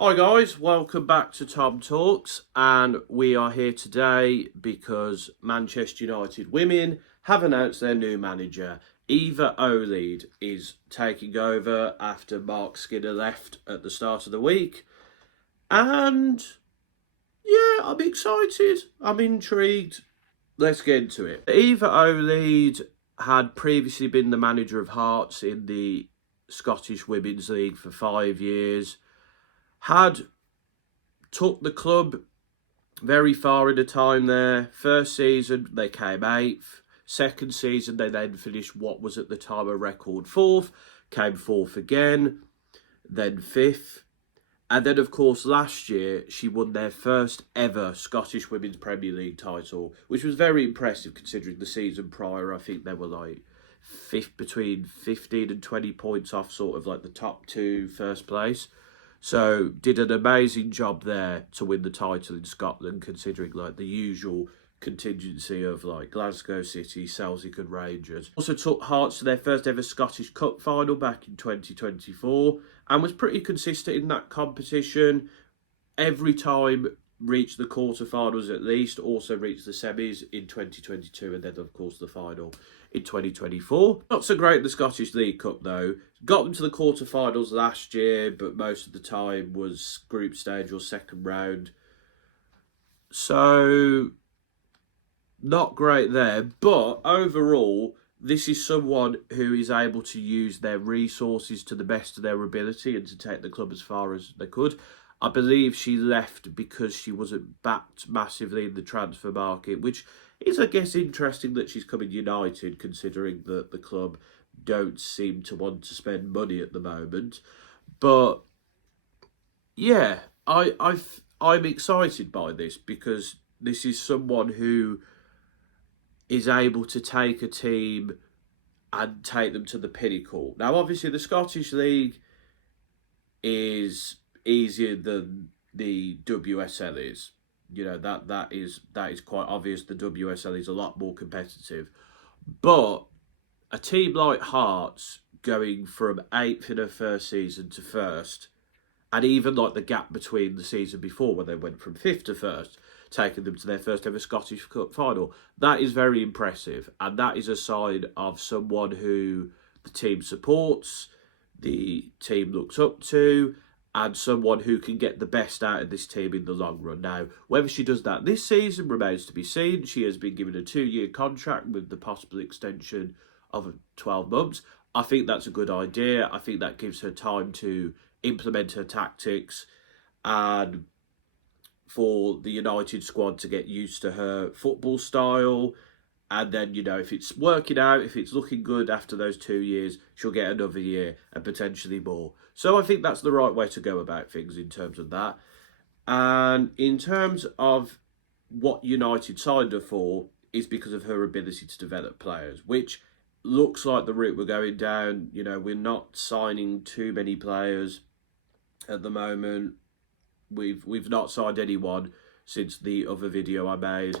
Hi guys, welcome back to TomTalks, and we are here today because Manchester United women have announced their new manager. Eva Olid is taking over after Mark Skinner left at the start of the week, and yeah, I'm excited, I'm intrigued. Let's get into it. Eva Olid had previously been the manager of Hearts in the Scottish Women's League for 5 years, had took the club very far in the time there. First season, they came eighth. Second season, they then finished what was at the time a record fourth, came fourth again, then fifth. And then, of course, last year, she won their first ever Scottish Women's Premier League title, which was very impressive considering the season prior, I think they were like fifth, between 15 and 20 points off sort of like the top two first place. So did an amazing job there to win the title in Scotland, considering like the usual contingency of like Glasgow City, Celtic and Rangers. Also took Hearts to their first ever Scottish Cup final back in 2024 and was pretty consistent in that competition. Every time reached the quarterfinals at least, also reached the semis in 2022 and then of course the final in 2024. Not so great in the Scottish League Cup though. Got them to the quarterfinals last year, but most of the time was group stage or second round. So not great there, but overall this is someone who is able to use their resources to the best of their ability and to take the club as far as they could. I believe she left because she wasn't backed massively in the transfer market, which is, I guess, interesting that she's coming United, considering that the club don't seem to want to spend money at the moment. But yeah, I'm excited by this because this is someone who is able to take a team and take them to the pinnacle. Now, obviously, the Scottish League is easier than the WSL is. You know, that is quite obvious. The WSL is a lot more competitive. But a team like Hearts going from eighth in her first season to first, and even like the gap between the season before when they went from fifth to first, taking them to their first ever Scottish Cup final, that is very impressive. And that is a sign of someone who the team supports, the team looks up to, and someone who can get the best out of this team in the long run. Now, whether she does that this season remains to be seen. She has been given a 2-year contract with the possible extension of 12 months. I think that's a good idea. I think that gives her time to implement her tactics and for the United squad to get used to her football style. And then, you know, if it's working out, if it's looking good after those 2 years, she'll get another year and potentially more. So I think that's the right way to go about things in terms of that. And in terms of what United signed her for, is because of her ability to develop players, which looks like the route we're going down. You know, we're not signing too many players at the moment. We've not signed anyone since the other video I made.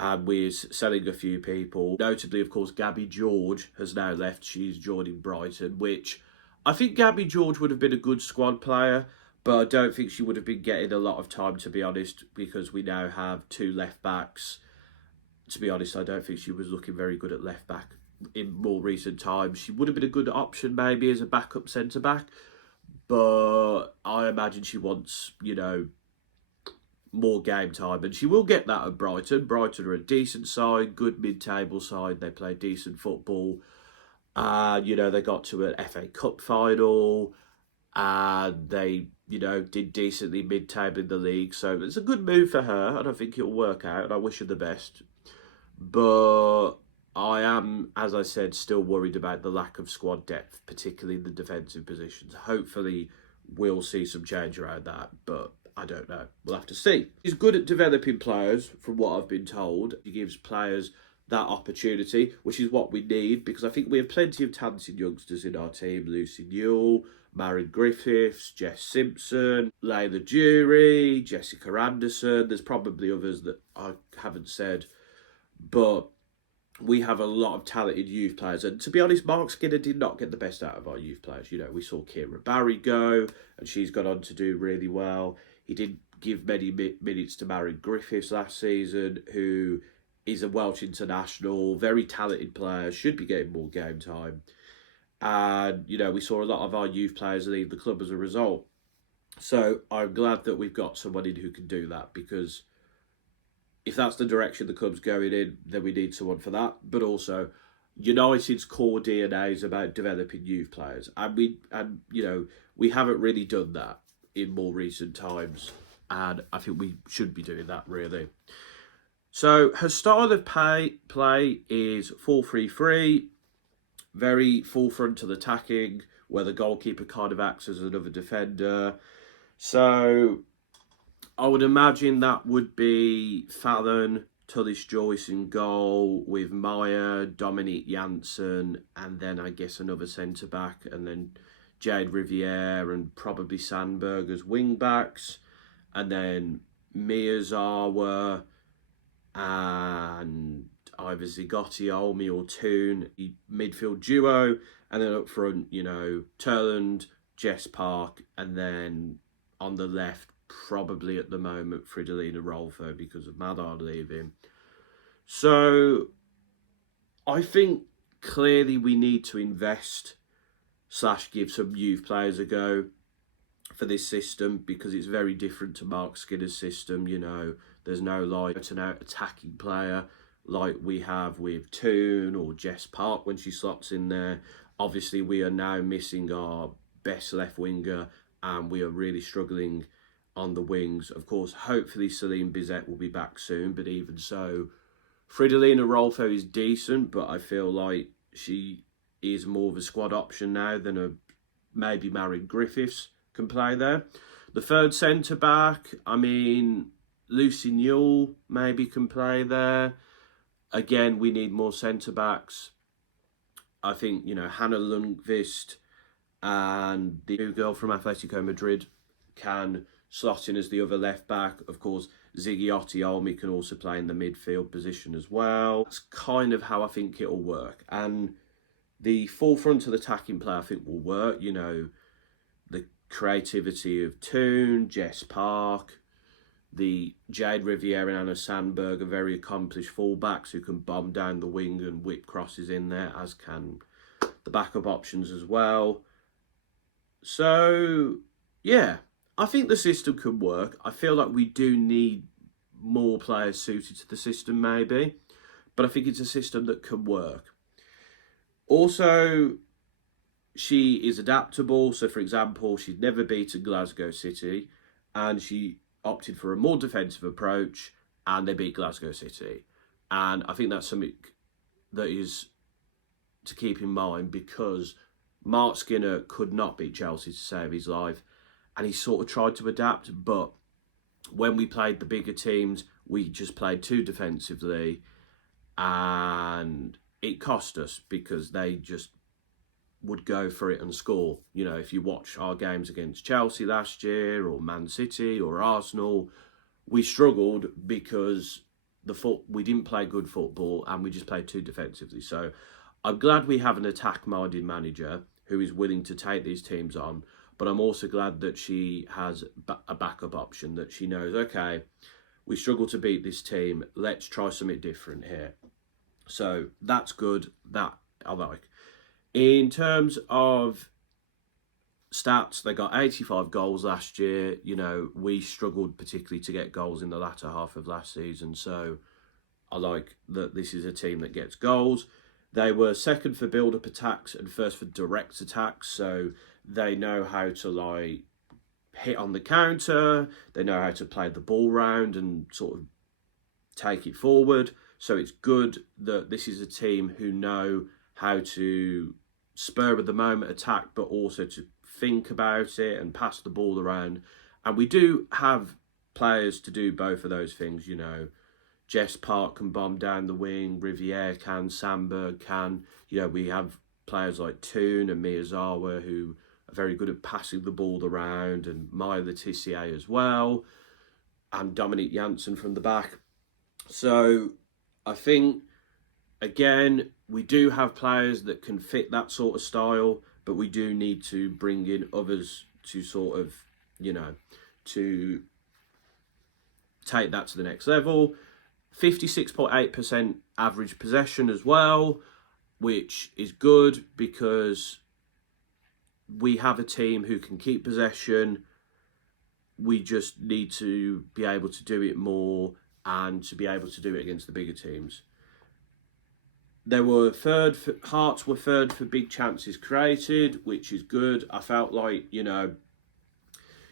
And we're selling a few people. Notably, of course, Gabby George has now left. She's joining Brighton, which I think Gabby George would have been a good squad player, but I don't think she would have been getting a lot of time, to be honest, because we now have two left backs. To be honest, I don't think she was looking very good at left back in more recent times. She would have been a good option maybe as a backup centre back, but I imagine she wants, you know, more game time, and she will get that at Brighton. Brighton are a decent side, good mid-table side. They play decent football. You know, they got to an FA Cup final, and they, you know, did decently mid-table in the league. So it's a good move for her, and I think it'll work out, and I wish her the best. But I am, as I said, still worried about the lack of squad depth, particularly in the defensive positions. Hopefully, we'll see some change around that, but I don't know. We'll have to see. He's good at developing players, from what I've been told. He gives players that opportunity, which is what we need, because I think we have plenty of talented youngsters in our team. Lucy Newell, Maren Griffiths, Jess Simpson, Layla Jury, Jessica Anderson. There's probably others that I haven't said. But we have a lot of talented youth players. And to be honest, Mark Skinner did not get the best out of our youth players. You know, we saw Kira Barry go, and she's gone on to do really well. He didn't give many minutes to Mary Griffiths last season, who is a Welsh international, very talented player, should be getting more game time. And, you know, we saw a lot of our youth players leave the club as a result. So I'm glad that we've got someone in who can do that, because if that's the direction the club's going in, then we need someone for that. But also, United's core DNA is about developing youth players, and we haven't really done that in more recent times, and I think we should be doing that really. So her style of play is 4-3-3, very full frontal attacking, where the goalkeeper kind of acts as another defender. So I would imagine that would be Fallon, Tullis Joyce in goal, with Maya, Dominique Janssen, and then I guess another centre-back, and then Jade Riviere and probably Sandberg as wing-backs, and then Miyazawa and either Zigotti, Olmi or Toon, midfield duo, and then up front, you know, Turland, Jess Park, and then on the left, probably at the moment, Fridolina Rolfo because of Madard leaving. So I think clearly we need to invest / give some youth players a go for this system, because it's very different to Mark Skinner's system. You know, there's no like an out attacking player like we have with Toon or Jess Park when she slots in there. Obviously, we are now missing our best left winger, and we are really struggling on the wings. Of course, hopefully Celine Bizet will be back soon, but even so, Fridolina Rolfo is decent, but I feel like she is more of a squad option now than maybe Marion Griffiths can play there. The third centre-back, I mean, Lucy Newell maybe can play there. Again, we need more centre-backs. I think, you know, Hannah Lundqvist and the new girl from Atletico Madrid can slot in as the other left-back. Of course, Zigotti Olmi can also play in the midfield position as well. That's kind of how I think it'll work. And the full frontal attacking play, I think, will work. You know, the creativity of Toon, Jess Park, the Jade Riviere and Anna Sandberg are very accomplished fullbacks who can bomb down the wing and whip crosses in there, as can the backup options as well. So, yeah, I think the system can work. I feel like we do need more players suited to the system maybe, but I think it's a system that can work. Also, she is adaptable. So, for example, she'd never beaten Glasgow City, and she opted for a more defensive approach, and they beat Glasgow City. And I think that's something that is to keep in mind, because Mark Skinner could not beat Chelsea to save his life, and he sort of tried to adapt, but when we played the bigger teams, we just played too defensively, and it cost us because they just would go for it and score. You know, if you watch our games against Chelsea last year, or Man City or Arsenal, we struggled because we didn't play good football and we just played too defensively. So I'm glad we have an attack-minded manager who is willing to take these teams on, but I'm also glad that she has a backup option, that she knows, okay, we struggle to beat this team, let's try something different here. So that's good, that I like. In terms of stats, they got 85 goals last year. You know, we struggled particularly to get goals in the latter half of last season. So I like that this is a team that gets goals. They were second for build-up attacks and first for direct attacks. So they know how to like hit on the counter. They know how to play the ball round and sort of take it forward. So it's good that this is a team who know how to spur of the moment attack, but also to think about it and pass the ball around. And we do have players to do both of those things. You know, Jess Park can bomb down the wing, Riviere can, Sandberg can. You know, we have players like Toon and Miyazawa who are very good at passing the ball around, and Maya Letitia as well, and Dominique Janssen from the back. So I think again, we do have players that can fit that sort of style, but we do need to bring in others to sort of, to take that to the next level. 56.8% average possession as well, which is good because we have a team who can keep possession. We just need to be able to do it more and to be able to do it against the bigger teams. Hearts were third for big chances created, which is good. I felt like,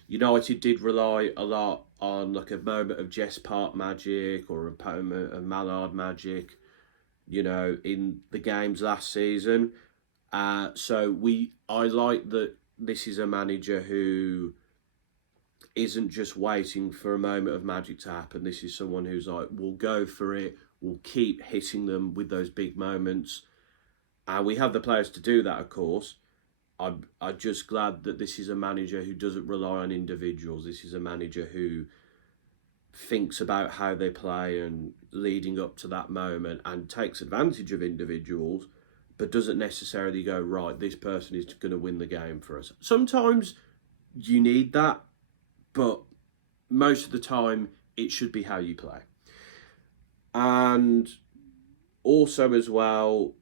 United did rely a lot on like a moment of Jess Park magic or a moment of Mallard magic, in the games last season. So I like that this is a manager who isn't just waiting for a moment of magic to happen. This is someone who's like, we'll go for it. We'll keep hitting them with those big moments. And we have the players to do that, of course. I'm just glad that this is a manager who doesn't rely on individuals. This is a manager who thinks about how they play and leading up to that moment and takes advantage of individuals, but doesn't necessarily go, right, this person is going to win the game for us. Sometimes you need that, but most of the time it should be how you play. And also as well,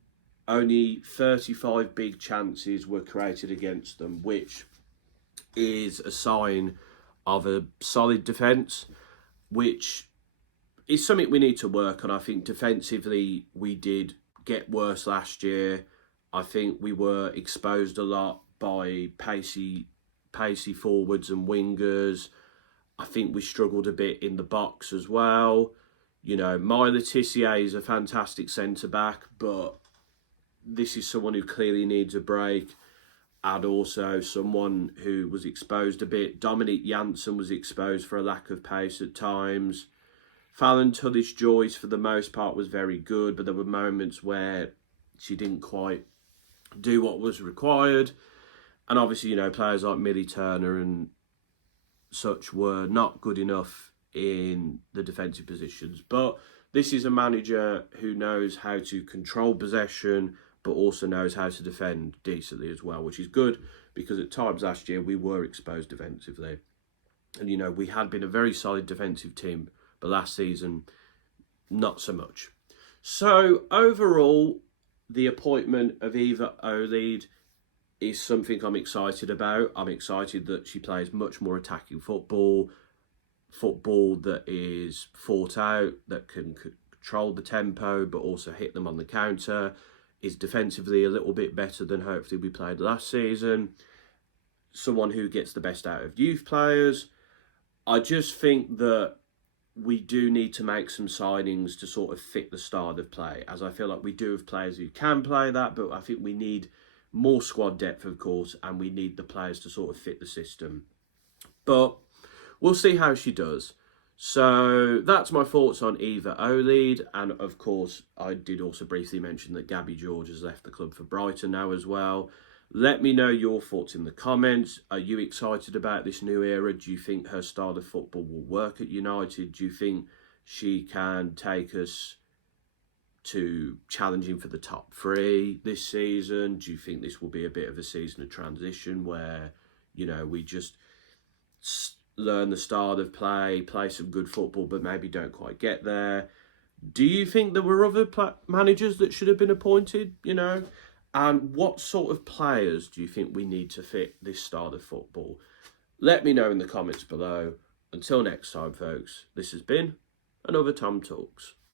only 35 big chances were created against them, which is a sign of a solid defence, which is something we need to work on. I think defensively we did get worse last year. I think we were exposed a lot by pacey forwards and wingers. I think we struggled a bit in the box as well. Myla Tissier is a fantastic centre-back, but this is someone who clearly needs a break, and also someone who was exposed a bit. Dominique Janssen was exposed for a lack of pace at times. Fallon Tullis-Joyce, for the most part, was very good, but there were moments where she didn't quite do what was required. And obviously, players like Millie Turner and such were not good enough in the defensive positions. But this is a manager who knows how to control possession, but also knows how to defend decently as well, which is good because at times last year we were exposed defensively. And, we had been a very solid defensive team, but last season, not so much. So overall, the appointment of Eva Olid is something I'm excited about. I'm excited that she plays much more attacking football that is fought out, that can control the tempo, but also hit them on the counter, is defensively a little bit better than hopefully we played last season. Someone who gets the best out of youth players. I just think that we do need to make some signings to sort of fit the style of play, as I feel like we do have players who can play that, but I think we need more squad depth, of course, and we need the players to sort of fit the system. But we'll see how she does. So that's my thoughts on Eva Olid. And of course, I did also briefly mention that Gabby George has left the club for Brighton now as well. Let me know your thoughts in the comments. Are you excited about this new era? Do you think her style of football will work at United? Do you think she can take us to challenging for the top 3 this season? Do you think this will be a bit of a season of transition where, we just learn the style of play some good football, but maybe don't quite get there? Do you think there were other managers that should have been appointed, And what sort of players do you think we need to fit this style of football? Let me know in the comments below. Until next time, folks, this has been another Tom Talks.